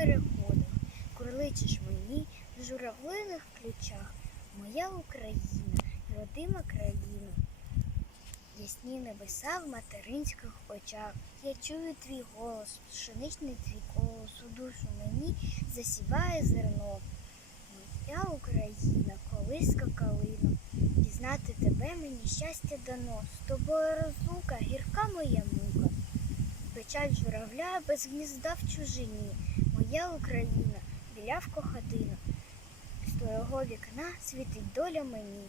переходах. Курличиш мені в журавлиних ключах. Моя Україна, родима країна. Ясні небеса в материнських очах. Я чую твій голос, пшеничний твій колос, у душу мені засіває зерно. Моя Україна, колиска калина, пізнати тебе мені щастя дано. З тобою розлука, гірка моя мука. Печаль журавля без гнізда в чужині. Моя Україна, білявко хатина. З твого вікна світить доля мені.